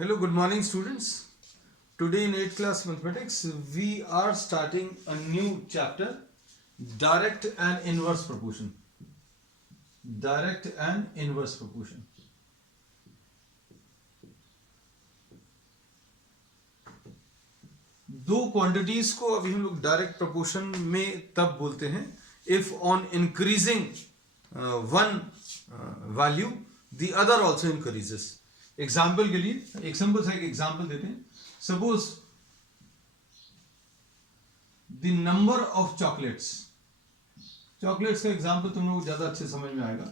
Hello, good morning, students. Today in 8th class mathematics, we are starting a new chapter, direct and inverse proportion. Direct and inverse proportion. दो quantities को अभी हम लोग direct proportion में तब बोलते हैं if on increasing one value the other also increases. Example के लिए एक एग्जाम्पल देते हैं. Suppose the number of chocolates का एग्जाम्पल तुम लोग ज्यादा अच्छे समझ में आएगा.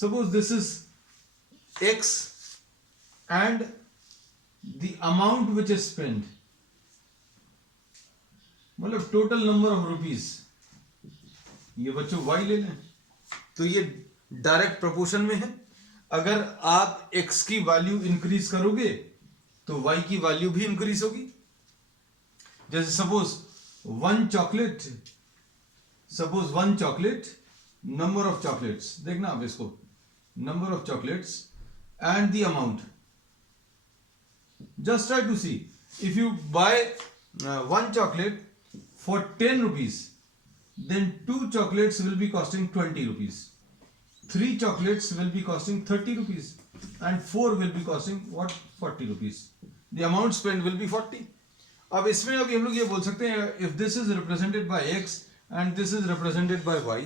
Suppose this is x and the amount which is spend, मतलब टोटल नंबर ऑफ रुपीज. ये बच्चों y ले लें तो ये डायरेक्ट प्रोपोर्शन में है. अगर आप x की वैल्यू इंक्रीज करोगे तो y की वैल्यू भी इंक्रीज होगी. जैसे suppose one chocolate number of chocolates, देखना आप इसको, number of chocolates and the amount. Just try to see if you buy one chocolate for 10 rupees, then 2 chocolates will be costing 20 rupees, 3 chocolates will be costing 30 rupees, and 4 will be costing what, 40 rupees. The amount spent will be 40. अब इसमें अभी हम लोग ये बोल सकते हैं if this is represented by x and this is represented by y,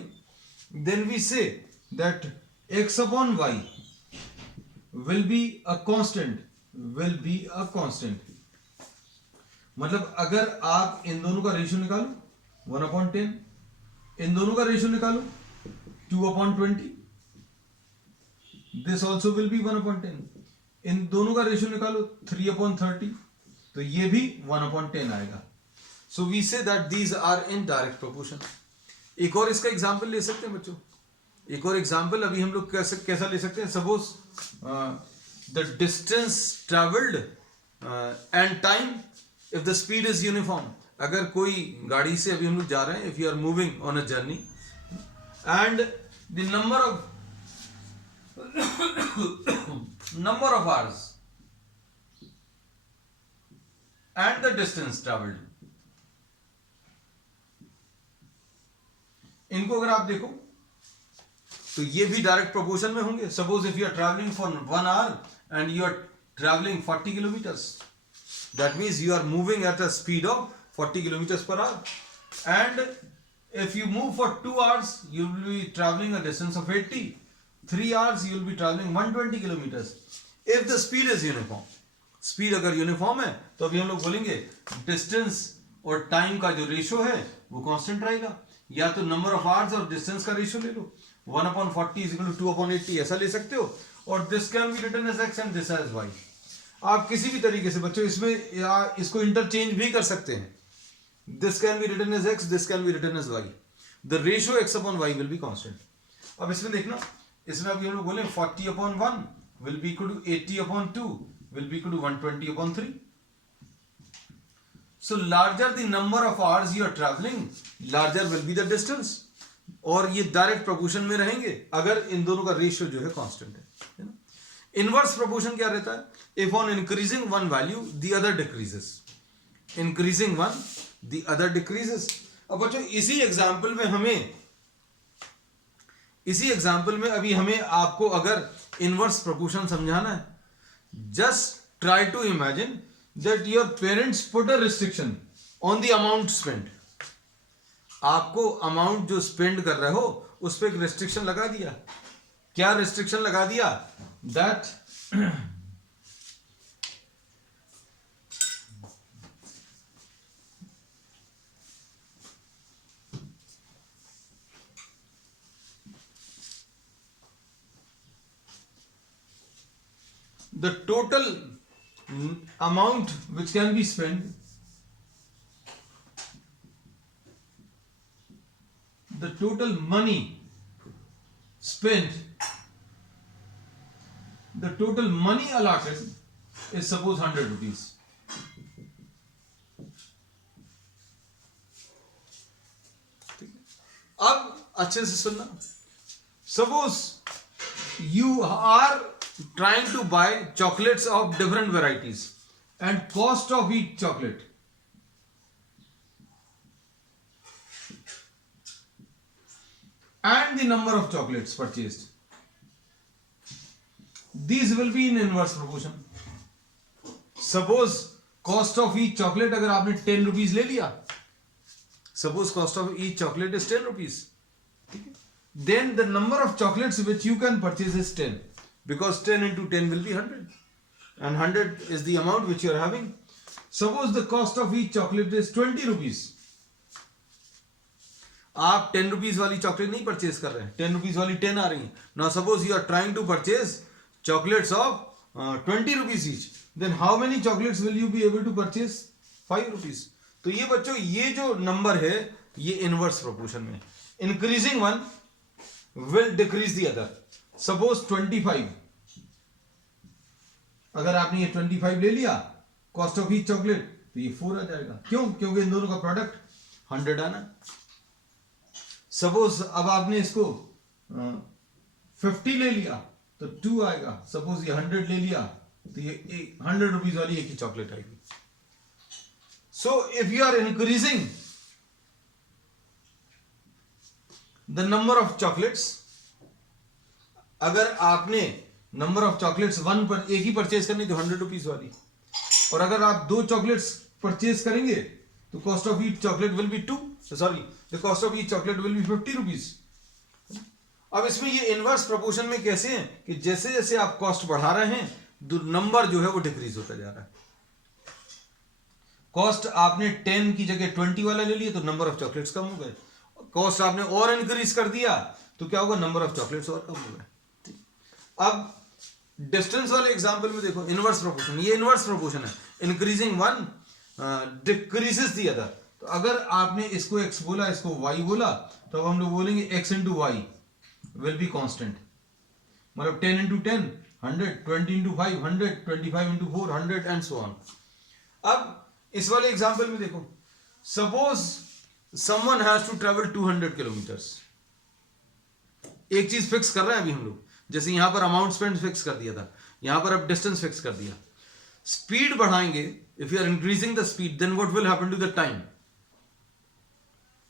then we say that x upon y will be a constant. मतलब अगर आप इन दोनों का रेशियो निकालो 1/10, इन दोनों का रेशियो निकालो 2/20, दिस ऑल्सो विल बी 1/10. इन दोनों का रेशियो निकालो 3/30, तो ये भी 1/10 आएगा. So we say that these are in direct proportion. एक और इसका एग्जांपल ले सकते हैं बच्चों. एक और एग्जांपल अभी हम लोग कैसा ले सकते हैं. Suppose the distance travelled and time if the speed is uniform. अगर कोई गाड़ी से अभी हम लोग जा रहे हैं, if you are moving on a journey and the number of hours and the distance traveled, इनको अगर आप देखो तो ये भी डायरेक्ट प्रोपोर्शन में होंगे. Suppose if you are travelling for 1 hour and you are traveling 40 kilometers, that means you are moving at a speed of 40 kilometers per hour. And if you move for 2 hours, you will be traveling a distance of 80. 3 hours, you will be traveling 120 kilometers. If the speed is uniform, speed अगर uniform है तो अभी हम लोग बोलेंगे distance और time का जो रेशियो है वो कांस्टेंट रहेगा. या तो नंबर ऑफ आवर्स और डिस्टेंस का रेशियो ले लो, 1/40 is equal to 2/80, ऐसा ले सकते हो. और this can be written as x and this as y. आप किसी भी तरीके से बच्चों इसमें या इसको इंटरचेंज भी कर सकते हैं. This can be written as x, this can be written as y. The ratio x upon y will be constant. अब इसमें देखना, इसमें अभी हम लोग बोले 40/1 will be equal to 80/2 will be equal to 120/3. So larger the number of hours you are travelling, larger will be the distance. और ये डायरेक्ट प्रोपोर्शन में रहेंगे अगर इन दोनों का रेशियो जो है कांस्टेंट है ना. इनवर्स प्रोपोर्शन क्या रहता है? If on increasing one value, the other decreases. Increasing one, the other decreases. अब बच्चों इसी एग्जाम्पल में अभी हमें आपको अगर इनवर्स प्रोपोर्शन समझाना है, just try to imagine that your parents put a restriction on the amount spent. आपको अमाउंट जो स्पेंड कर रहे हो उस पर एक रेस्ट्रिक्शन लगा दिया. क्या रेस्ट्रिक्शन लगा दिया? That the total amount which can be spent, the total money spent, the total money allotted is suppose 100 rupees. अब अच्छे से सुनना. Suppose you are trying to buy chocolates of different varieties and cost of each chocolate and the number of chocolates purchased, these will be in inverse proportion. Suppose cost of each chocolate अगर आपने 10 rupees ले लिया, suppose cost of each chocolate is 10 rupees, then the number of chocolates which you can purchase is 10, because 10 into 10 will be 100 and 100 is the amount which you are having. Suppose the cost of each chocolate is 20 rupees. आप 10 rupees वाली chocolate नहीं purchase कर रहे हैं, 10 rupees वाली 10 आ रही है. Now suppose you are trying to purchase chocolates of 20 rupees each, then how many chocolates will you be able to purchase? 5 rupees. तो ये बच्चों ये जो नंबर है ये इनवर्स प्रोपोर्शन में, increasing one will decrease the other. Suppose 25, अगर आपने ये 25 ले लिया कॉस्ट ऑफ ईच चॉकलेट तो ये 4 आ जाएगा. क्यों? क्योंकि इन दोनों का प्रोडक्ट 100 आना. सपोज अब आपने इसको 50 ले लिया तो 2 आएगा. सपोज ये 100 ले लिया तो ये 100 रुपीज वाली एक ही चॉकलेट आएगी. So if you are increasing the number of chocolates, अगर आपने नंबर ऑफ चॉकलेट्स वन पर एक ही परचेज करनी तो 100 रुपीज वाली, और अगर आप 2 चॉकलेट्स परचेज करेंगे तो cost of each chocolate will be 2, sorry the cost of each chocolate will be 50 rupees. अब इसमें ये इनवर्स प्रोपोर्शन में कैसे है कि जैसे जैसे आप कॉस्ट बढ़ा रहे हैं नंबर जो है वो डिक्रीज होता जा रहा है. कॉस्ट आपने 10 की जगह 20 वाला ले लिया तो नंबर ऑफ चॉकलेट्स कम हो गए. कॉस्ट आपने और इंक्रीज कर दिया तो क्या होगा, नंबर ऑफ चॉकलेट्स और कम हो गए. अब डिस्टेंस वाले एग्जांपल में देखो इनवर्स प्रोपोर्शन, ये इनवर्स प्रोपोर्शन है, increasing one decreases the other. तो अगर आपने इसको x बोला इसको y बोला तो अब हम लोग बोलेंगे x into y will be constant. मतलब 10 into 10 100, 20 into 5 100, 25 into 4 100 and so on. अब इस वाले एग्जांपल में देखो, suppose someone has to travel 200 kilometres. एक चीज फिक्स कर रहे हैं अभी हम लोग, जैसे यहां पर अमाउंट स्पेंड फिक्स कर दिया था, यहां पर अब डिस्टेंस फिक्स कर दिया. स्पीड बढ़ाएंगे, if you are increasing the speed then what will happen to the time.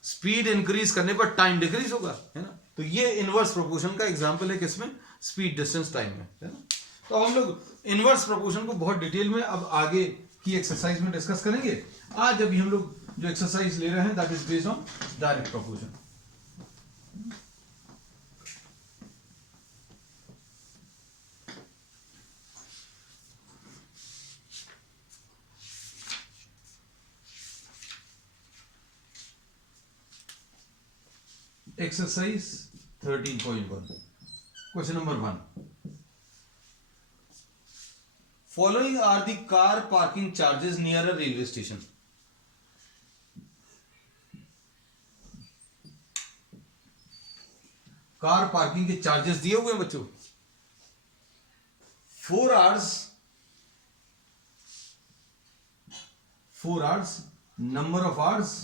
Speed increase करने पर टाइम डिक्रीज होगा, है ना. तो ये इनवर्स प्रोपोर्शन का एग्जांपल है किसमें, स्पीड डिस्टेंस टाइम में, है ना. तो हम लोग इनवर्स प्रोपोर्शन को बहुत डिटेल में अब आगे की एक्सरसाइज में डिस्कस करेंगे. आज अभी हम लोग जो एक्सरसाइज ले रहे हैं that is based on direct proportion. Exercise 13.1. Question number 1. Following are the car parking charges near a railway station. Car parking के चार्जेस दिए हुए हैं बच्चों. 4 hours, number of hours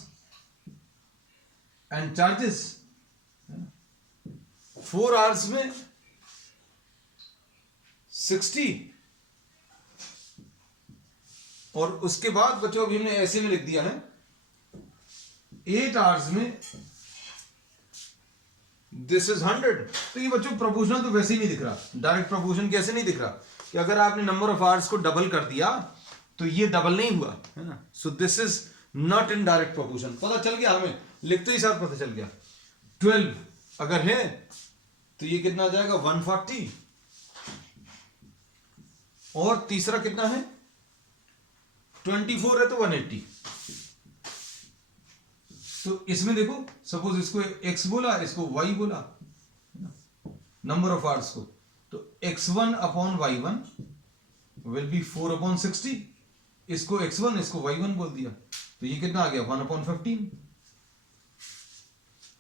and charges. 4 hours में 60 और उसके बाद बच्चों अभी हमने ऐसे में लिख दिया है 8 hours में दिस इज 100. तो ये बच्चों प्रोपोर्शनल तो वैसे ही नहीं दिख रहा. डायरेक्ट प्रोपोर्शन कैसे नहीं दिख रहा कि अगर आपने नंबर ऑफ आवर्स को डबल कर दिया तो ये डबल नहीं हुआ, है ना. सो this is not in direct proportion. पता चल गया हमें, लिखते ही साथ पता चल गया. 12 अगर है तो ये कितना आ जाएगा 140, और तीसरा कितना है 24 है तो 180. तो इसमें देखो सपोज इसको x बोला इसको y बोला नंबर ऑफ आवर्स को, तो x1 upon y1 will B 4 upon 60. इसको x1 इसको y1 बोल दिया तो ये कितना आ गया 1 अपॉन 15.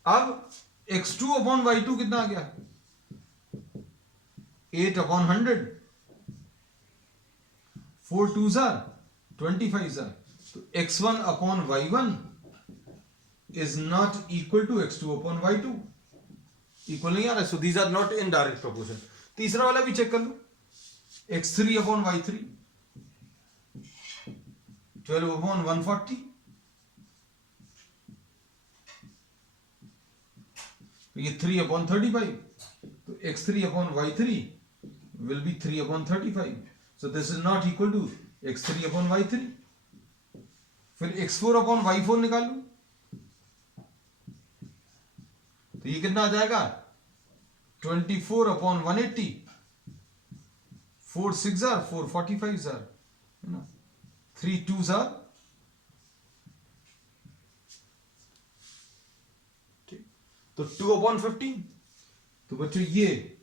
अब x2 अपॉन y2 कितना आ गया 8 अपॉन 100. 4 2s are 25 are. तो x1 upon y1 is not equal to x2 upon y2. Equal नहीं आ रहा. So these are not in direct proportion. तीसरा वाला भी चेक कर लो. x3 upon y3, 12 upon 140, तो ये 3 upon 35, तो x3 upon y3 will be 3 upon 35. So this is not equal to x3 upon y3. फिर x4 upon y4 निकाल लो, तो ये कितना आ जाएगा 24 upon 180, 4 6 are 4 45 are, है ना, 3 2s are, ठीक, तो 2 upon 15, तो बच्चों ये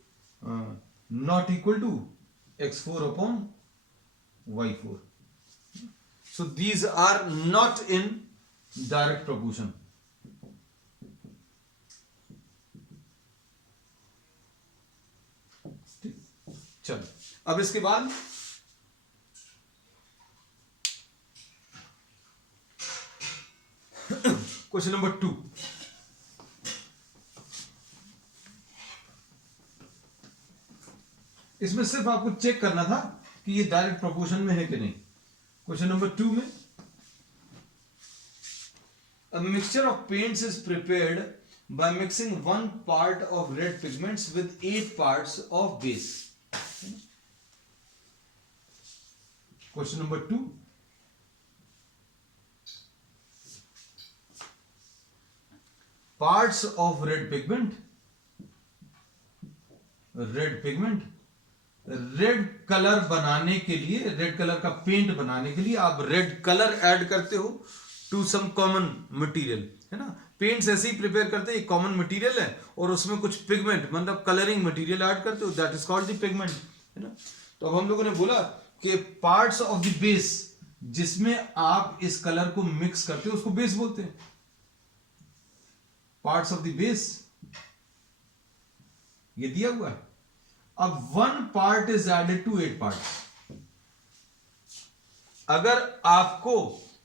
not equal to x4 upon y4. So these are not in direct proportion. चलो अब इसके बाद क्वेश्चन नंबर 2. इसमें सिर्फ आपको चेक करना था कि ये डायरेक्ट प्रोपोर्शन में है कि नहीं. क्वेश्चन नंबर 2 में a mixture of paints is prepared by mixing 1 part of red pigments with 8 parts of base. Question number 2. Parts of red pigment, red colour बनाने के लिए, रेड कलर का पेंट बनाने के लिए आप रेड कलर ऐड करते हो टू सम कॉमन मटेरियल, है ना. पेंट्स ऐसे ही प्रिपेयर करते हैं, एक कॉमन मटेरियल है और उसमें कुछ पिगमेंट मतलब कलरिंग मटेरियल ऐड करते हो, that is called the pigment, है ना. तो अब हम लोगों ने बोला कि पार्ट्स ऑफ द बेस जिसमें आप इस कलर को मिक्स करते हो उसको बेस बोलते हैं. पार्ट्स ऑफ द बेस ये दिया हुआ है. अब 1 part is added to 8 parts. अगर आपको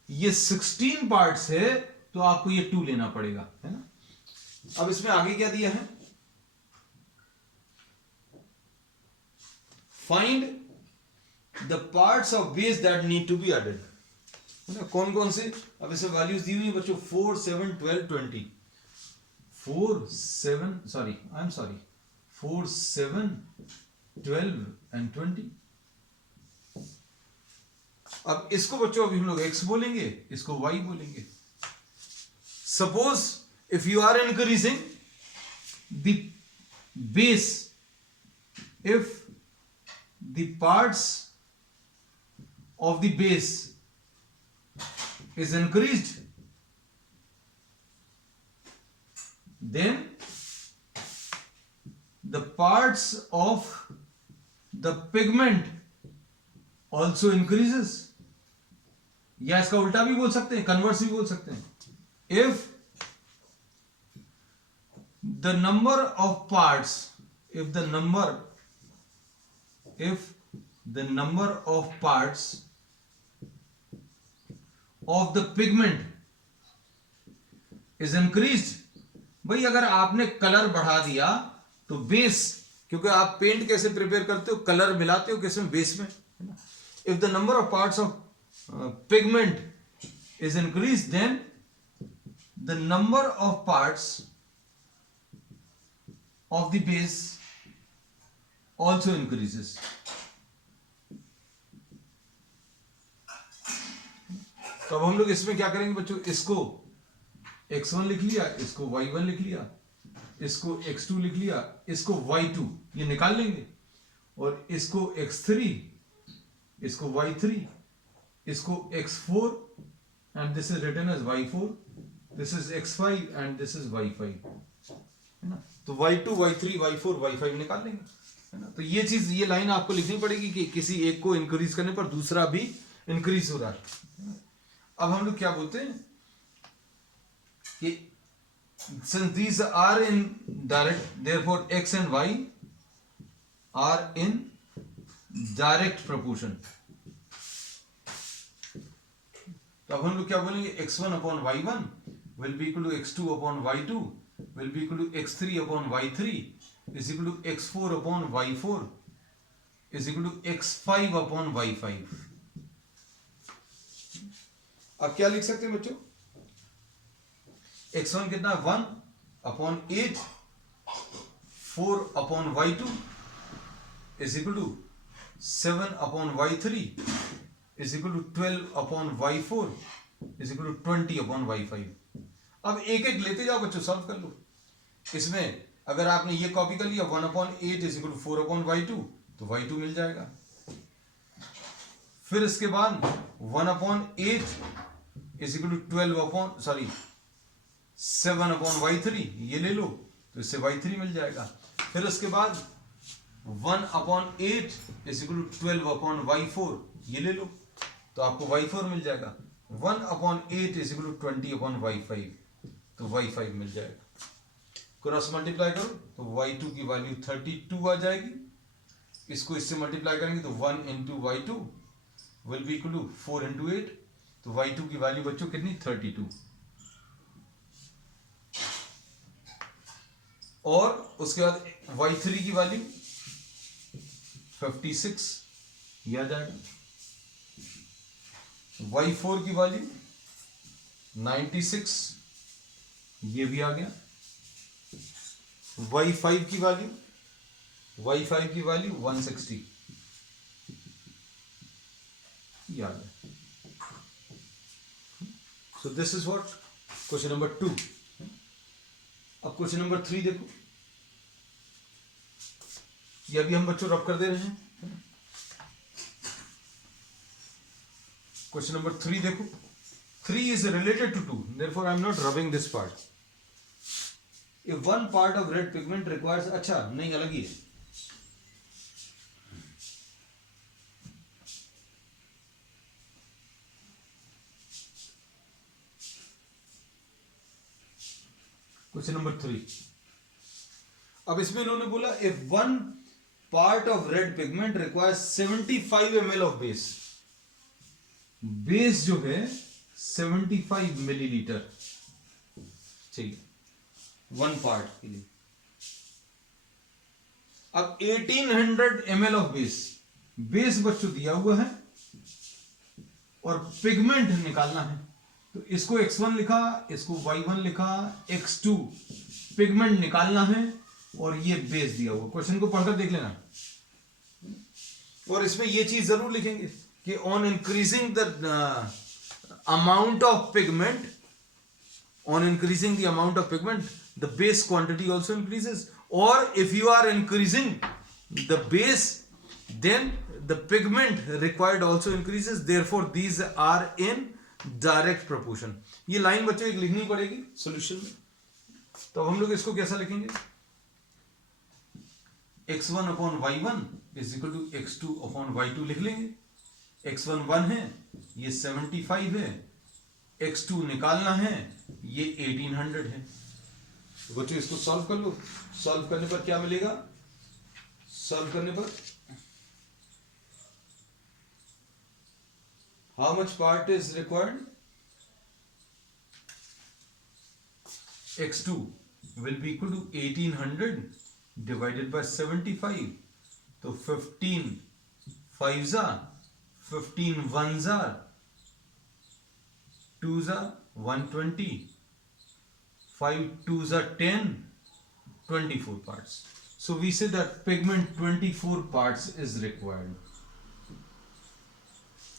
ये 16 parts है तो आपको ये 2 लेना पड़ेगा, है ना. अब इसमें आगे क्या दिया है, find the parts of base that need to be added, है ना. कौन कौन से, अब इसमें वैल्यूज दी हुई है बच्चों 4 7 12 20, 4 7 12 and 20. अब इसको बच्चों अभी हम लोग x बोलेंगे, इसको y बोलेंगे. Suppose if you are increasing the base, if the parts of the base is increased, then the parts of the pigment also increases. या इसका उल्टा भी बोल सकते हैं, कन्वर्स भी बोल सकते हैं. if the number of parts of the pigment is increased, भाई अगर आपने कलर बढ़ा दिया तो बेस, क्योंकि आप पेंट कैसे प्रिपेयर करते हो, कलर मिलाते हो किसमें, बेस में. If the number of parts of pigment is increase, then the number of parts of the base also increases. तो अब हम लोग इसमें क्या करेंगे बच्चों, इसको x1 लिख लिया, इसको y1 लिख लिया, इसको x2 लिख लिया, इसको y2 ये निकाल लेंगे, और इसको x3, इसको y3, इसको x4, and this is written as y4, this is x5 and this is y5, है ना. तो y2 y3 y4 y5 निकाल लेंगे, है ना. तो ये चीज, ये लाइन आपको लिखनी पड़ेगी कि किसी एक को इंक्रीज करने पर दूसरा भी इंक्रीज हो रहा है. अब हम लोग क्या बोलते हैं कि since these are in direct, therefore x and y are in direct proportion. तो अब हम लोग क्या बोलेंगे, x1 upon y1 will be equal to x2 upon y2 will be equal to x3 upon y3 is equal to x4 upon y4 is equal to x5 upon y5। अब क्या लिख सकते हैं बच्चों, x1 कितना है 1 upon 8, 4 upon y2 is equal to 7 upon y3 is equal to 12 upon y4 is equal to 20 upon y5। अब एक एक लेते जाओ बच्चों, सॉल्व कर लो। इसमें अगर आपने ये कॉपी कर लिया 1 upon 8 is equal to 4 upon y2 तो y2 मिल जाएगा। फिर इसके बाद 1 upon 8 is equal to 12 upon 7 upon y3 ये ले लो तो इससे y3 मिल जाएगा। फिर उसके बाद 1 upon 8 is equal to 12 upon y4 ये ले लो तो आपको y4 मिल जाएगा। 1 upon 8 is equal to 20 upon y5 तो y5 मिल जाएगा। क्रॉस मल्टीप्लाई करो तो y2 की वैल्यू 32 आ जाएगी। इसको इससे मल्टीप्लाई करेंगे तो 1 into y2 will be equal to 4 into 8 तो y2 की वैल्यू बच्चों कितनी 32। और उसके बाद y3 की वैल्यू 56 ये आ जाएगा। y4 की वैल्यू 96 ये भी आ गया। y5 की वैल्यू 160 ये आ गया। सो this is what question number 2। अब क्वेश्चन नंबर 3 देखो, ये अभी हम बच्चों रब कर दे रहे हैं। क्वेश्चन नंबर 3 देखो, 3 is related to 2, therefore I am not rubbing this part. If one part of red pigment requires, अच्छा नहीं अलग ही है। क्वेश्चन नंबर 3, अब इसमें इन्होंने बोला if one part of red pigment requires 75 ml of base, base जो है 75 मिलीलीटर चाहिए वन पार्ट के लिए। अब 1800 ml ऑफ बेस बच्चों दिया हुआ है और पिगमेंट निकालना है तो इसको x1 लिखा, इसको y1 लिखा, x2 पिगमेंट निकालना है और ये बेस दिया हुआ। क्वेश्चन को पढ़कर देख लेना और इसमें ये चीज जरूर लिखेंगे कि on increasing the amount of pigment, the base quantity also increases, or if you are increasing the base then the pigment required also increases, therefore these are in direct proportion। ये लाइन बच्चों एक लिखनी पड़ेगी solution में। तो हम लोग इसको कैसा लिखेंगे, x1 upon y1 is equal to x2 upon y2 लिख लेंगे। x1 1 है, ये 75 है, x2 निकालना है, ये 1800 है। तो बच्चों इसको सॉल्व कर लो। सॉल्व करने पर क्या मिलेगा, सॉल्व करने पर how much part is required, x2 will be equal to 1800 divided by 75 तो 15 5s are 15 1s are 2s are 120, 5 2s are 10, 24 parts. So we say that pigment 24 parts is required.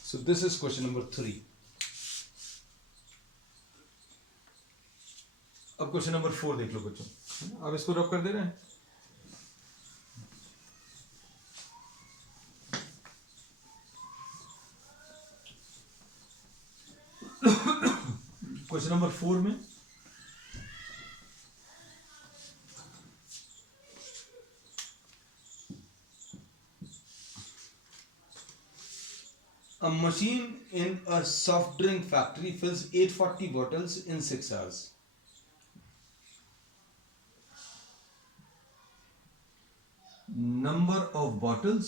So this is question number 3. अब question number 4 देख लो बच्चों। अब इसको रब कर दे रहे हैं। क्वेश्चन नंबर 4 में a machine in a soft drink factory fills 840 bottles in 6 hours. Number of bottles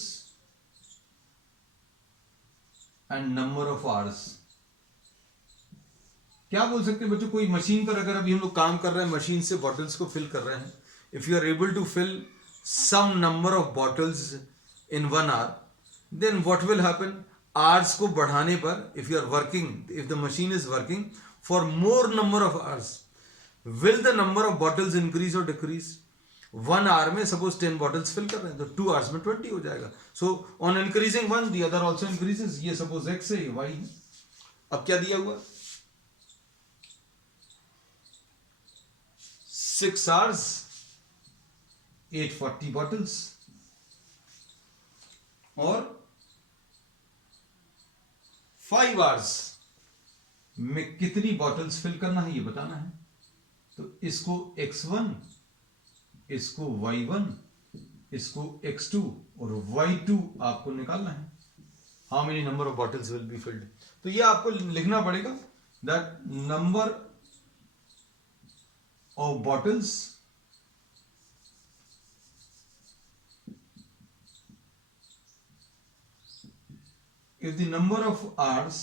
and number of hours. क्या बोल सकते हैं बच्चों, कोई मशीन पर अगर अभी हम लोग काम कर रहे हैं, मशीन से बॉटल्स को फिल कर रहे हैं, if you are able to fill some number of bottles in 1 hour, then what will happen? Hours को बढ़ाने पर, if you are working, if the machine is working for more number of hours, will the number of bottles increase or decrease? 1 hour में suppose 10 bottles fill कर रहे हैं तो 2 hours में 20 हो जाएगा. So on increasing one, the other also increases. ये suppose x है, y है. अब क्या दिया हुआ? 6 hours 840 bottles और 5 hours में कितनी बॉटल्स फिल करना है ये बताना है. तो इसको x1, इसको y1, इसको x2 और y2 आपको निकालना है. How many number of bottles will be filled. तो ये आपको लिखना पड़ेगा that number of bottles if the number of hours,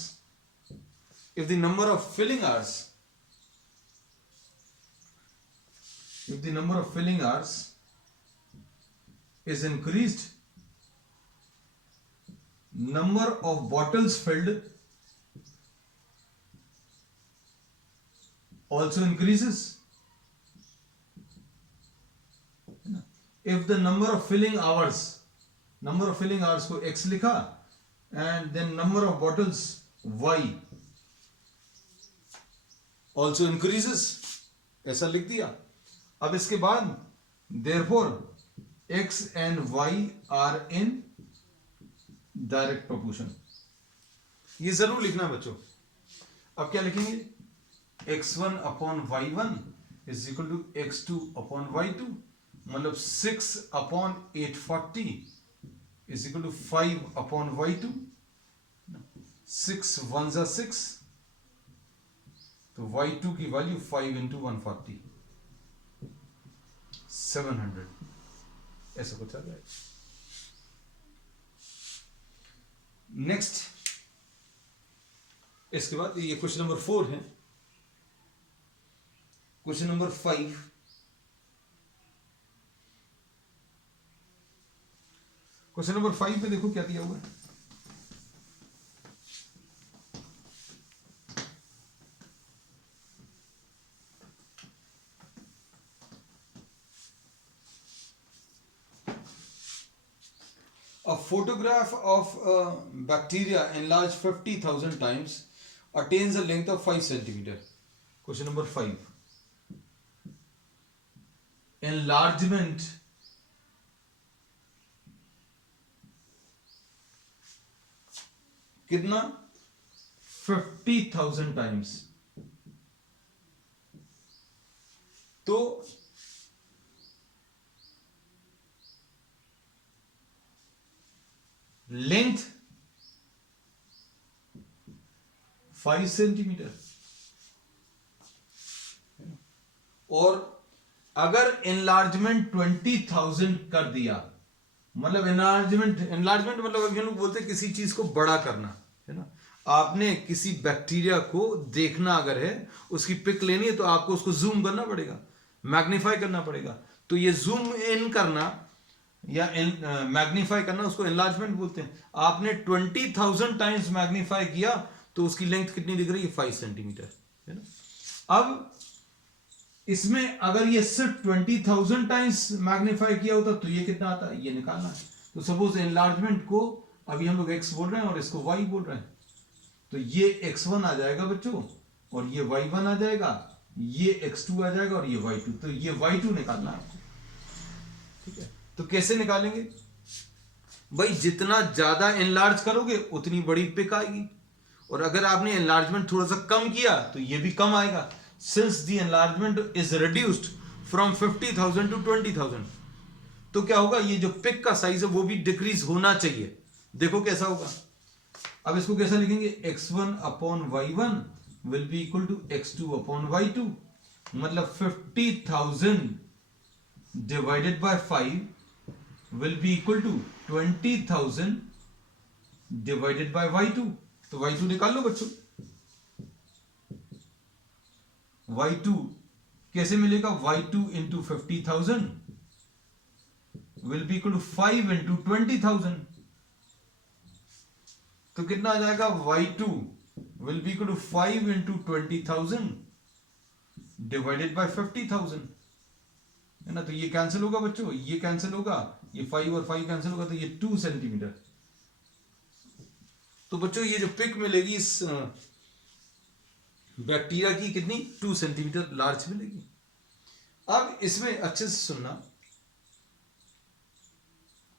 if the number of filling hours, if the number of filling hours is increased, number of bottles filled also increases. If the number of filling hours को x लिखा and then number of bottles y also increases, ऐसा लिख दिया. अब इसके बाद therefore x and y are in direct proportion. ये जरूर लिखना बच्चों. अब क्या लिखेंगे? x1 upon y1 is equal to x2 upon y2. मतलब 6 upon 840 is equal to 5 upon y2. 6 1s are 6. तो y2 की वैल्यू 5 into 140 700 ऐसा कुछ आ जाएगा. नेक्स्ट, इसके बाद ये क्वेश्चन नंबर 4 है. Question number 5. क्वेश्चन नंबर 5 में देखो क्या दिया हुआ है. A photograph of a bacteria enlarged 50,000 times attains a length of 5 centimeter. Question number 5. Enlargement कितना? 50,000 times. तो लेंथ 5 सेंटीमीटर. और अगर एनलार्जमेंट 20,000 कर दिया, मतलब एनलार्जमेंट मतलब अभी हम लोग बोलते हैं किसी चीज को बड़ा करना, है ना. आपने किसी बैक्टीरिया को देखना अगर है, उसकी पिक लेनी है तो आपको उसको जूम करना पड़ेगा, मैग्नीफाई करना पड़ेगा. तो ये जूम इन करना या मैग्नीफाई करना उसको एनलार्जमेंट बोलते हैं. आपने 20,000 टाइम्स मैग्नीफाई किया तो उसकी लेंथ कितनी दिख रही है? 5 सेंटीमीटर, है ना. अब इसमें अगर ये सिर्फ 20,000 टाइम्स मैग्नीफाई किया होता तो ये कितना आता है, ये निकालना है. तो सपोज एनलार्जमेंट को अभी हम लोग x बोल रहे हैं और इसको y बोल रहे हैं, तो ये x1 आ जाएगा बच्चों और ये y1 आ जाएगा, ये x2 आ जाएगा और ये y2. तो ये y2 निकालना है. ठीक है, तो कैसे निकालेंगे भाई? जितना ज्यादा एनलार्ज करोगे उतनी बड़ी पिक आएगी, और अगर आपने एनलार्जमेंट थोड़ा सा कम किया तो ये भी कम आएगा. Since the enlargement is reduced from 50,000 to 20,000, तो क्या होगा? ये जो पिक का साइज है वो भी डिक्रीज होना चाहिए. देखो कैसा होगा. अब इसको कैसा लिखेंगे? x1 upon y1 will be equal to x2 upon y2. मतलब 50,000 divided by 5 will be equal to 20,000 divided by y2. तो y2 निकाल लो बच्चों. y2 कैसे मिलेगा? y2 into 50,000 will be equal to 5 into 20,000. तो कितना आ जाएगा, y2 will be equal to 5 into 20,000 divided by 50,000, है ना। तो ये कैंसिल होगा बच्चों, ये कैंसिल होगा, ये 5 और 5 कैंसिल होगा, तो ये 2 सेंटीमीटर। तो बच्चों ये जो पिक मिलेगी इस बैक्टीरिया की कितनी, 2 सेंटीमीटर लार्ज मिलेगी। अब इसमें अच्छे से सुनना,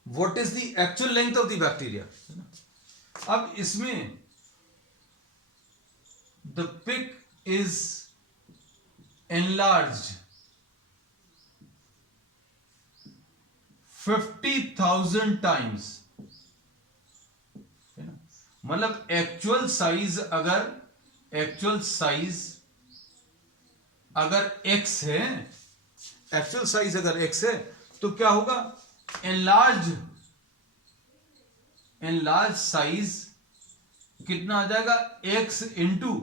what is the actual length of the bacteria. अब इसमें the pic is enlarged 50,000 times, है ना। मतलब एक्चुअल साइज अगर x है, एक्चुअल साइज अगर x है, तो क्या होगा, एनलार्ज साइज कितना आ जाएगा, x इंटू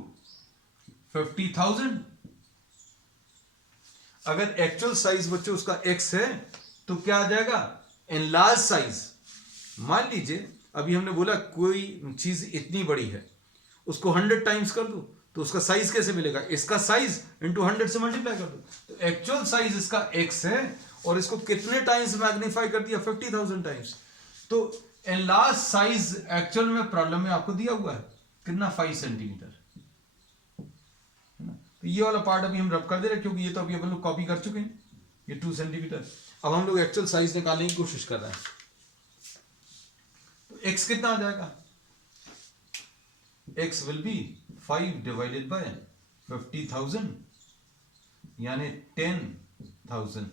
50,000। अगर एक्चुअल साइज बच्चों उसका x है तो क्या आ जाएगा, एनलार्ज साइज। मान लीजिए अभी हमने बोला कोई चीज इतनी बड़ी है, उसको 100 टाइम्स कर दो तो उसका साइज कैसे मिलेगा, इसका साइज इंटू 100 से मल्टीप्लाई कर दो। तो एक्चुअल साइज इसका x है और इसको कितने टाइम्स मैग्नीफाई कर दिया, 50,000 टाइम्स। तो एनलार्ज साइज एक्चुअल में प्रॉब्लम में आपको दिया हुआ है कितना, 5 सेंटीमीटर। तो ये वाला पार्ट अभी हम रब कर दे रहे हैं क्योंकि ये तो अभी अपन लोग कॉपी कर चुके हैं, ये 2 सेंटीमीटर। अब हम लोग एक्चुअल साइज निकालने की कोशिश कर रहे हैं। तो x कितना आ जाएगा, x will be 5 divided by 50,000 यानी 10,000,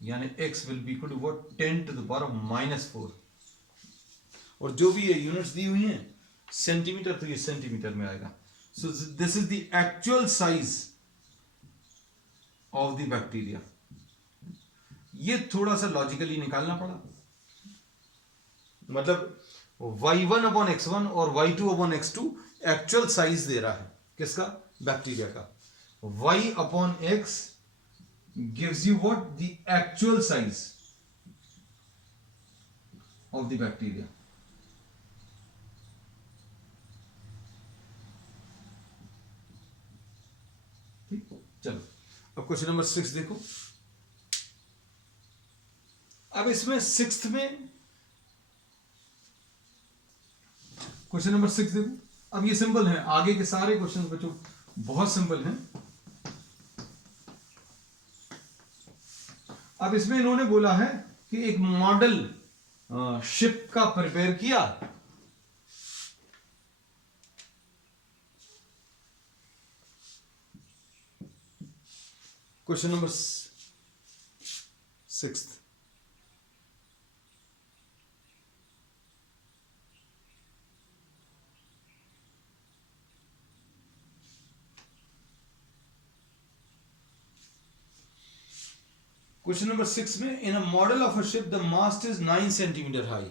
यानी x will be equal to what, 10 to the power -4। और जो भी ये यूनिट्स दी हुई हैं सेंटीमीटर, तो ये सेंटीमीटर में आएगा। So this is the actual size of the bacteria. ये थोड़ा सा लॉजिकली निकालना पड़ा, मतलब y1 अपॉन x1 और y2 upon x2 actual size दे रहा है किसका, बैक्टीरिया का। y upon x gives you what, the actual size of the bacteria. चलो अब क्वेश्चन नंबर 6 देखो। अब इसमें 6th में क्वेश्चन नंबर 6 देखो। अब ये सिंपल है, आगे के सारे क्वेश्चन बच्चों बहुत सिंपल हैं। अब इसमें इन्होंने बोला है कि एक मॉडल शिप का प्रिपेयर किया, क्वेश्चन नंबर 6। क्वेश्चन नंबर 6 में, in a model of a ship the mast is 9 centimetre high.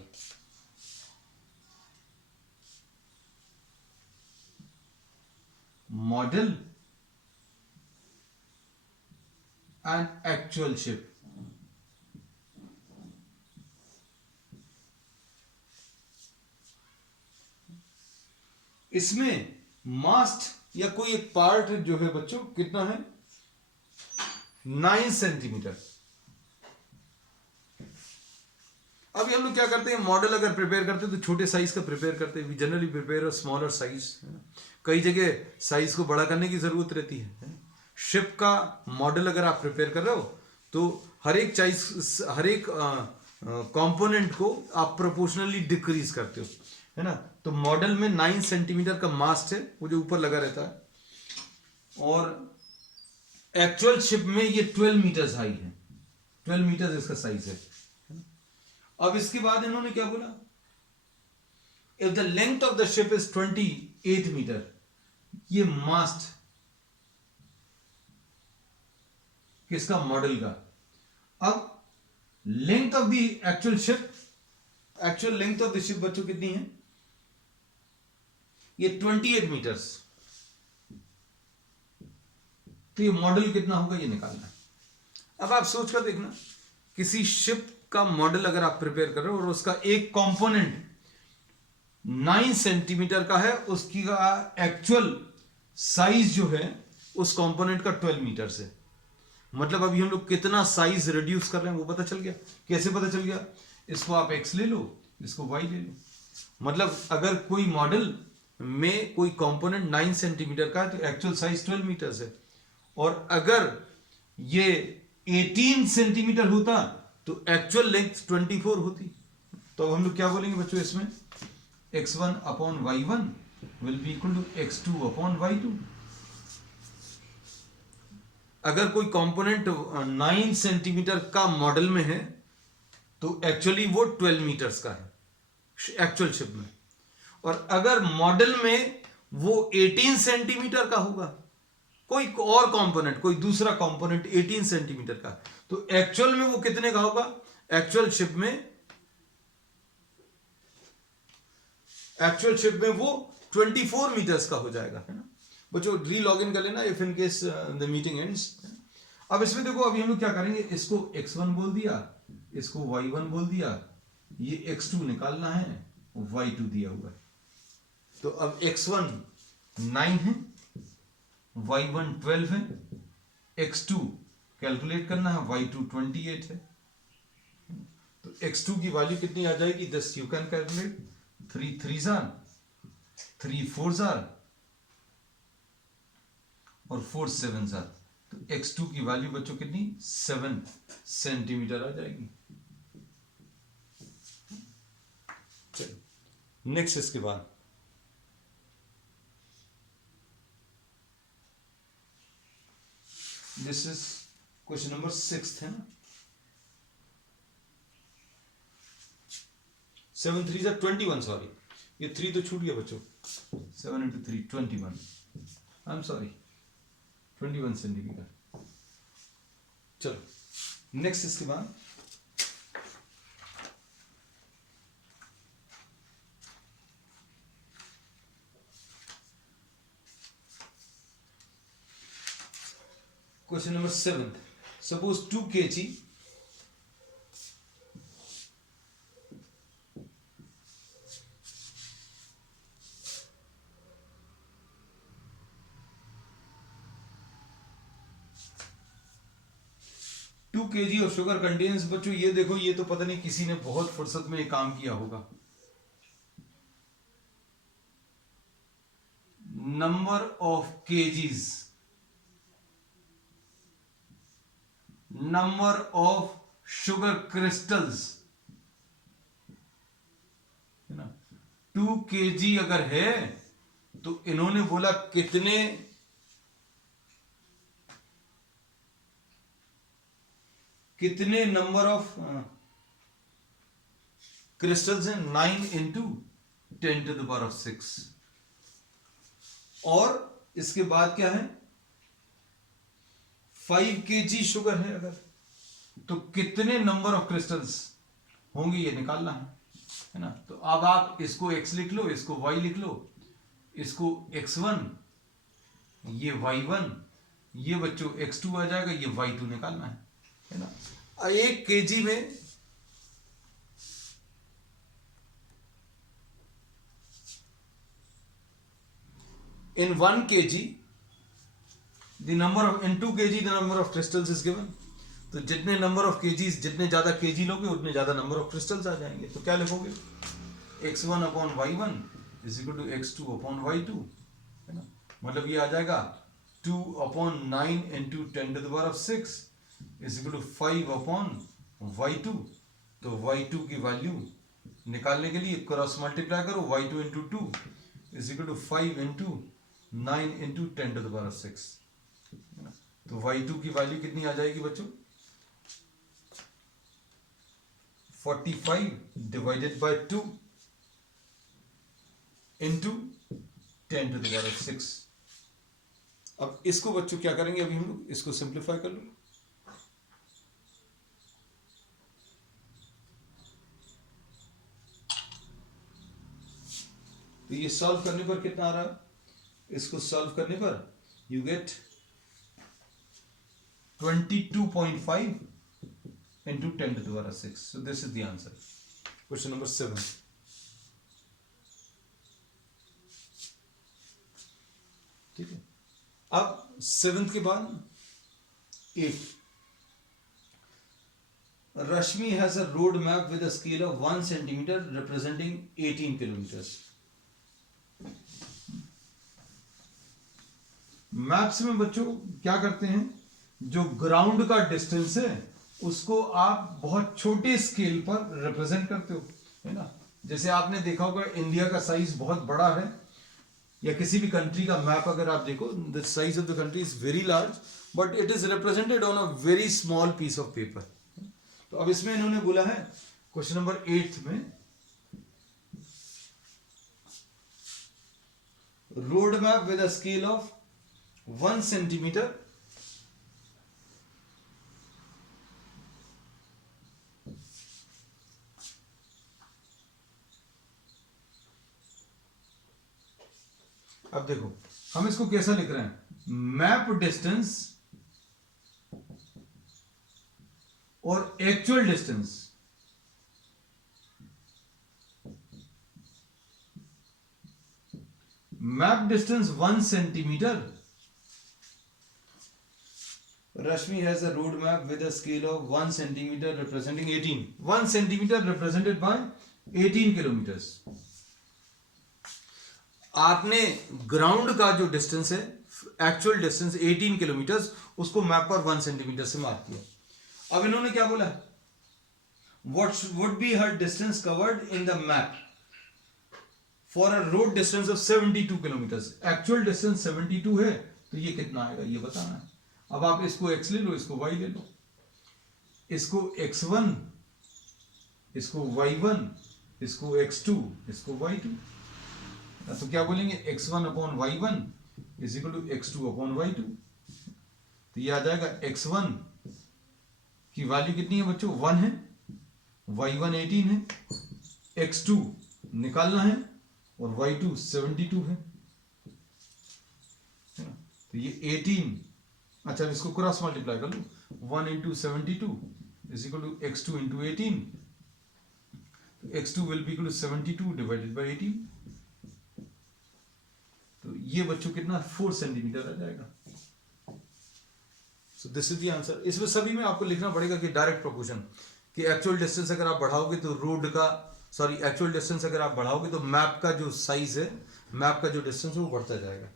Model and actual ship. इसमें मास्ट या कोई एक पार्ट जो है बच्चों कितना है, 9 सेंटीमीटर। अभी हम लोग क्या करते हैं, मॉडल अगर प्रिपेयर करते हैं तो छोटे साइज का प्रिपेयर करते हैं, we generally prepare a smaller size. कई जगह साइज को बड़ा करने की जरूरत रहती है। शिप का मॉडल अगर आप प्रिपेयर कर रहे हो तो हर एक कंपोनेंट को आप प्रोपोर्शनली डिक्रीज करते हो, है ना। तो मॉडल में 9 सेंटीमीटर का मास्ट है, वो जो ऊपर लगा रहता है, और एक्चुअल शिप में ये 12 मीटर्स हाई है, 12 मीटर्स इसका साइज है। अब इसके बाद इन्होंने क्या बोला, if the length of the ship is 28 metre, ये मास्ट किसका, मॉडल का। अब length of the actual ship, actual length of the ship बच्चों कितनी है, ये 28 मीटर्स। तो ये मॉडल कितना होगा ये निकालना है। अब आप सोच कर देखना, किसी शिप का मॉडल अगर आप प्रिपेयर कर रहे हो और उसका एक कंपोनेंट 9 सेंटीमीटर का है, उसकी का एक्चुअल साइज जो है उस कंपोनेंट का 12 मीटर से, मतलब अभी हम लोग कितना साइज रिड्यूस कर रहे हैं वो पता चल गया। कैसे पता चल गया? इसको आप x ले लो, इसको y ले लो। मतलब अगर कोई मॉडल में कोई कंपोनेंट 9 सेंटीमीटर का है तो एक्चुअल साइज 12 मीटर है, और अगर ये 18 सेंटीमीटर होता तो एक्चुअल लेंथ 24 होती। तो अब हम लोग क्या बोलेंगे बच्चों इसमें? x1 upon y1 will be equal to x2 upon y2। अगर कोई कंपोनेंट 9 सेंटीमीटर का मॉडल में है तो एक्चुअली वो 12 मीटर्स का है एक्चुअल शिप में, और अगर मॉडल में वो 18 सेंटीमीटर का होगा, कोई और कंपोनेंट, कोई दूसरा कंपोनेंट 18 सेंटीमीटर का, तो एक्चुअल में वो कितने का होगा? एक्चुअल शिप में वो 24 मीटर्स का हो जाएगा, है ना बच्चों? री लॉग इन कर लेना if in case the meeting ends. अब इसमें देखो, अभी हम लोग क्या करेंगे, इसको x1 बोल दिया, इसको y1 बोल दिया, ये x2 निकालना है, y2 दिया हुआ है। तो अब x1 9 है, y1 12 है, x2 कैलकुलेट करना है, y2 28 है। तो x2 की वैल्यू कितनी आ जाएगी? 10 you can calculate, 3 3s are 3 4s are और 4 7s are। तो x2 की वैल्यू बच्चों कितनी? 7 सेंटीमीटर आ जाएगी। चलो नेक्स्ट, इसके बाद दिस इज क्वेश्चन नंबर 6 है ना। 7 3s are 21, सॉरी ये 3 तो छूट गया बच्चों। 7 into 3 21, I am sorry 21 centimetre. चलो नेक्स्ट, इसके बाद question number 7। Suppose 2 kg of sugar contains, बच्चों ये देखो, ये तो पता नहीं किसी ने बहुत फुर्सत में ये काम किया होगा। Number of KGs, number of sugar crystals, है ना। 2 kg अगर है तो इन्होंने बोला कितने नंबर ऑफ क्रिस्टल्स हैं? 9 into 10 to the power of 6। और इसके बाद क्या है? 5 kg शुगर है अगर, तो कितने नंबर ऑफ क्रिस्टल्स होंगे ये निकालना है ना। तो अब आप इसको x लिख लो, इसको y लिख लो, इसको x1, ये y1, ये बच्चों x2 आ जाएगा, ये y2 निकालना है ना। 1 kg में in 1 kg the number of, in 2 kg the number of crystals is given। तो जितने नंबर ऑफ केजीज, जितने ज्यादा केजी लोगे उतने ज्यादा नंबर ऑफ क्रिस्टल्स आ जाएंगे। तो क्या लिखोगे? x1 upon y1 is equal to x2 upon y2, है ना। मतलब ये आ जाएगा 2 upon 9 into 10 to the power of 6 is equal to 5 upon y2। तो y2 की वैल्यू निकालने के लिए क्रॉस मल्टीप्लाई करो, y2 into 2 is equal to 5 into 9 into 10 to the power of 6, है ना। तो y2 की वैल्यू कितनी आ जाएगी बच्चों? 45 divided by 2 into 10 to the power of 6। अब इसको बच्चों क्या करेंगे? अभी हम लोग इसको सिंप्लीफाई कर लो। तो ये सॉल्व करने पर कितना आ रहा है? इसको सॉल्व करने पर you get 22.5 into 10 to the power 6. So this is the answer. Question number 7. ठीक है, अब 7th के बाद 8. Rashmi has a road map with a scale of 1 centimeter representing 18 kilometers. Maps में बच्चों क्या करते हैं, जो ग्राउंड का डिस्टेंस है उसको आप बहुत छोटे स्केल पर रिप्रेजेंट करते हो, है ना. जैसे आपने देखा होगा इंडिया का साइज बहुत बड़ा है, या किसी भी कंट्री का मैप अगर आप देखो, the size of the country is very large but it is represented on a very small piece of paper. तो अब इसमें इन्होंने बोला है क्वेश्चन नंबर 8 में, road map with a scale of 1 centimeter अब देखो हम इसको कैसा लिख रहे हैं, मैप डिस्टेंस और actual distance. Map distance 1 centimeter. Rashmi has a road map with a scale of 1 centimeter representing 18. 1 centimeter represented by 18 kilometers. आपने ग्राउंड का जो डिस्टेंस है, एक्चुअल डिस्टेंस 18 किलोमीटर्स, उसको मैप पर 1 सेंटीमीटर से मार्क किया. अब इन्होंने क्या बोला, what would be her distance covered in the map for a road distance of 72 kilometres. Actual distance 72 है, तो ये कितना आएगा ये बताना है. अब आप इसको x ले लो, इसको y ले लो, इसको x1, इसको y1, इसको x2, इसको y2. तो क्या बोलेंगे, x1 upon y1 is equal to x2 upon y2. तो ये आ जाएगा x1 की वैल्यू कितनी है बच्चों, 1 है, y1 18 है, x2 निकालना है और y2 72 है ना. तो ये 18, अच्छा इसको क्रॉस मल्टीप्लाई कर लो, 1 into 72 is equal to x2 into 18. तो x2 will be equal to 72 divided by 18. तो ये बच्चों कितना 4 सेंटीमीटर आ जाएगा. So this is the answer. इसमें सभी में आपको लिखना पड़ेगा कि डायरेक्ट प्रोपोर्शन, कि एक्चुअल डिस्टेंस अगर आप बढ़ाओगे तो रोड का, सॉरी एक्चुअल डिस्टेंस अगर आप बढ़ाओगे तो मैप का जो साइज है, मैप का जो डिस्टेंस है वो बढ़ता जाएगा.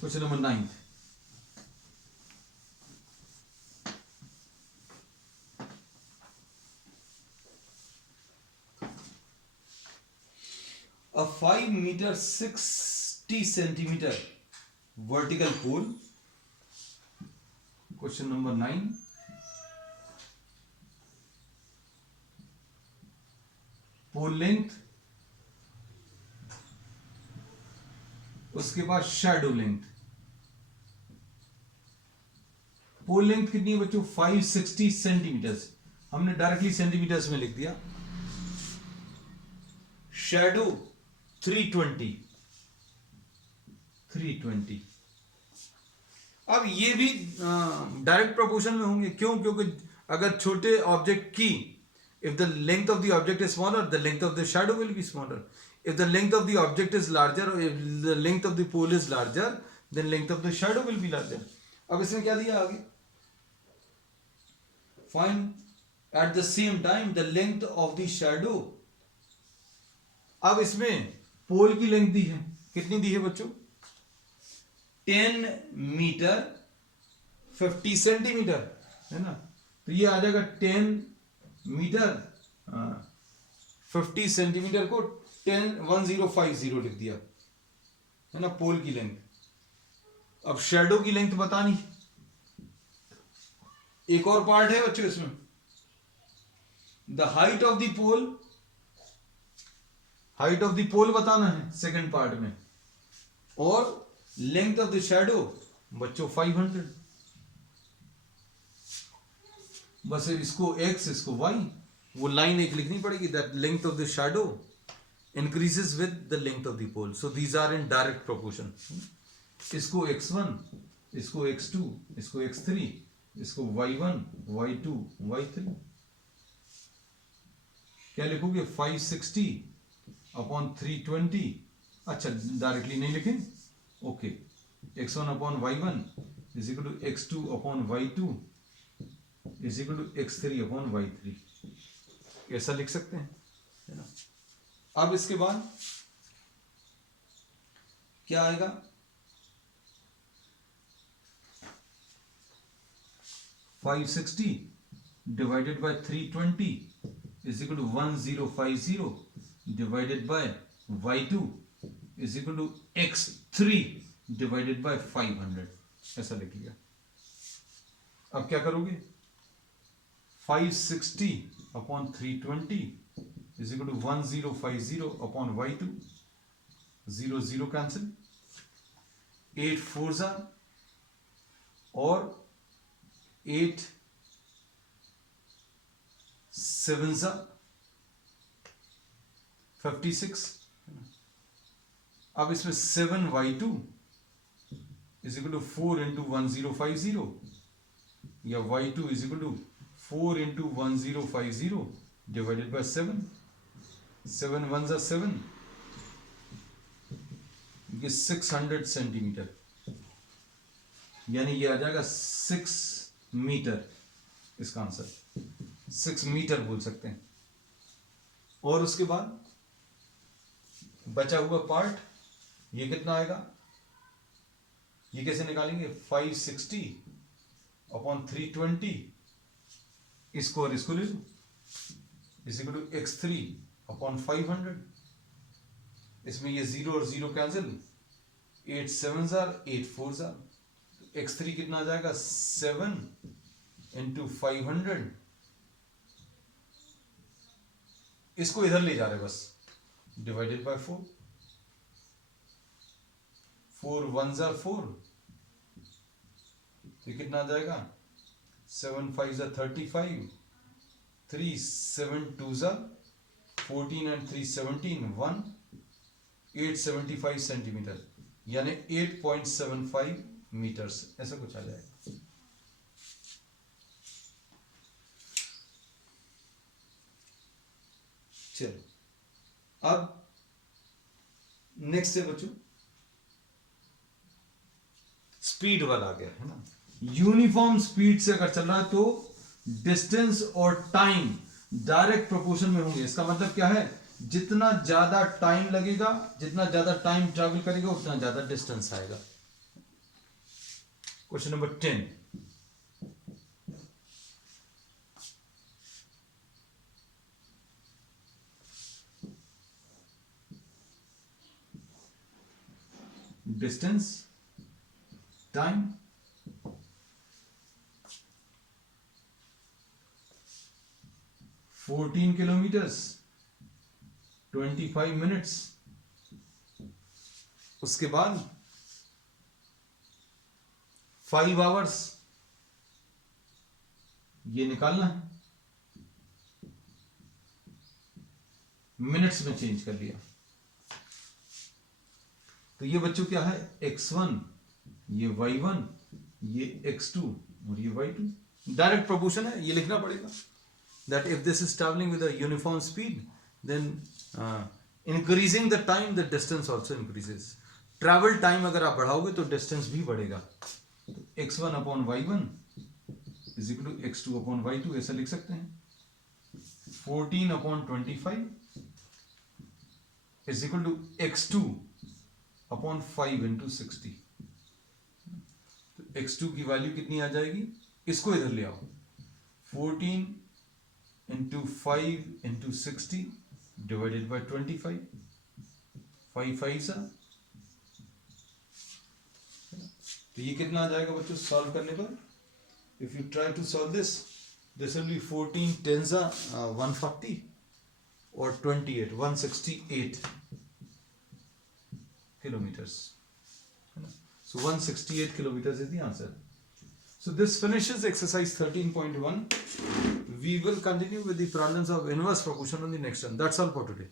Question number 9. A 5 meter 60 centimeter vertical pole. Question number 9. Pole length, उसके बाद शैडो लेंथ. पोल लेंथ कितनी है बच्चों, 560 सेंटीमीटर्स. हमने डायरेक्टली सेंटीमीटर्स में लिख दिया. शैडो 320. अब ये भी डायरेक्ट प्रोपोर्शन में होंगे. क्यों? क्योंकि अगर छोटे ऑब्जेक्ट की, if the length of the object is smaller, the length of the shadow will be smaller. If the length of the object is larger, or if the length of the pole is larger, then length of the shadow will be larger. अब इसमें क्या दिया आगे, find at the same time the length of the shadow. अब इसमें पोल की length दी है, कितनी दी है बच्चों, 10 मीटर 50 सेंटीमीटर, है ना. तो ये आ जाएगा 10 मीटर 50 सेंटीमीटर को 1050 लिख दिया, है ना, पोल की लेंथ. अब शैडो की लेंथ बतानी. एक और पार्ट है बच्चों इसमें, the height of the pole. Height of the pole बताना है सेकंड पार्ट में, और लेंथ ऑफ द शैडो बच्चों 500. बस इसको x, इसको y, वो लाइन एक लिखनी पड़ेगी, that length of the shadow increases with the length of the pole. So these are in direct proportion. इसको x1, इसको x2, इसको x3, इसको y1, y2, y3। क्या लिखोगे? 560 अपॉन 320। अच्छा, डायरेक्टली नहीं लिखें, okay. x1 upon y1 is equal to x2 upon y2 is equal to x3 upon y3। ऐसा लिख सकते हैं, है ना। अब इसके बाद क्या आएगा? 560 divided by 320 is equal to 1050 divided by y2 is equal to x3 divided by 500। ऐसा लिख लिया। अब क्या करोगे? 560 upon 320 is equal to 1050 upon y2, 0 0 cancel, 8 4 और 8 7 56। अब इसमें 7y2 is equal to 4 into 1050 या y2 is equal to 4 into 1050 divided by 7। 7 1 7, ये 600 सेंटीमीटर, यानी ये आ जाएगा 6 मीटर। इसका आंसर 6 मीटर बोल सकते हैं। और उसके बाद बचा हुआ पार्ट, ये कितना आएगा? ये कैसे निकालेंगे? 560 अपॉन 320, इसको और इसको ले लो, is equal to x3 upon 500। इसमें ये 0 और 0 कैंसिल, 8 7 8 4 x3 कितना आ जाएगा? 7 इंटू 500। इसको इधर ले जा रहे बस, डिवाइडेड बाय 4। 4 1 4, तो कितना आ जाएगा? 7 5 35, 3 7 2 14 and 3 17 1, 875 सेंटीमीटर, यानी 8.75 मीटर्स, ऐसा कुछ आ जाएगा। चलो अब नेक्स्ट है बच्चों, स्पीड वाला आ गया, है ना। यूनिफॉर्म स्पीड से अगर चल रहा है तो डिस्टेंस और टाइम डायरेक्ट प्रोपोर्शन में होंगे। इसका मतलब क्या है? जितना ज्यादा टाइम लगेगा, जितना ज्यादा टाइम ट्रैवल करेगा, उतना ज्यादा डिस्टेंस आएगा। Question number 10, distance, time, $14 kilometres 25 minutes. उसके बाद 5 आवर्स, ये निकालना है, मिनट्स में चेंज कर लिया। तो ये बच्चों क्या है? x1, ये y1, ये x2 और ये y2। डायरेक्ट प्रोपोर्शन है, ये लिखना पड़ेगा। That if this is traveling with a uniform speed, then increasing the time, the distance also increases. Travel time अगर आप बढ़ाओगे तो distance भी बढ़ेगा। तो x1 upon y1 is equal to x2 upon y2, ऐसा लिख सकते हैं। 14 upon 25 is equal to x2 upon 5 into 60। तो x2 की वैल्यू कितनी आ जाएगी? इसको इधर ले आओ, 14 into 5 into 60 divided by 25, 5 5 तो ये कितना आ जाएगा बच्चों सॉल्व करने पर? If you try to solve this will be 14 10 140 और 28 168 kilometers. So 168 kilometers is the answer. So this finishes exercise 13.1. We will continue with the problems of inverse proportion on the next one. That's all for today.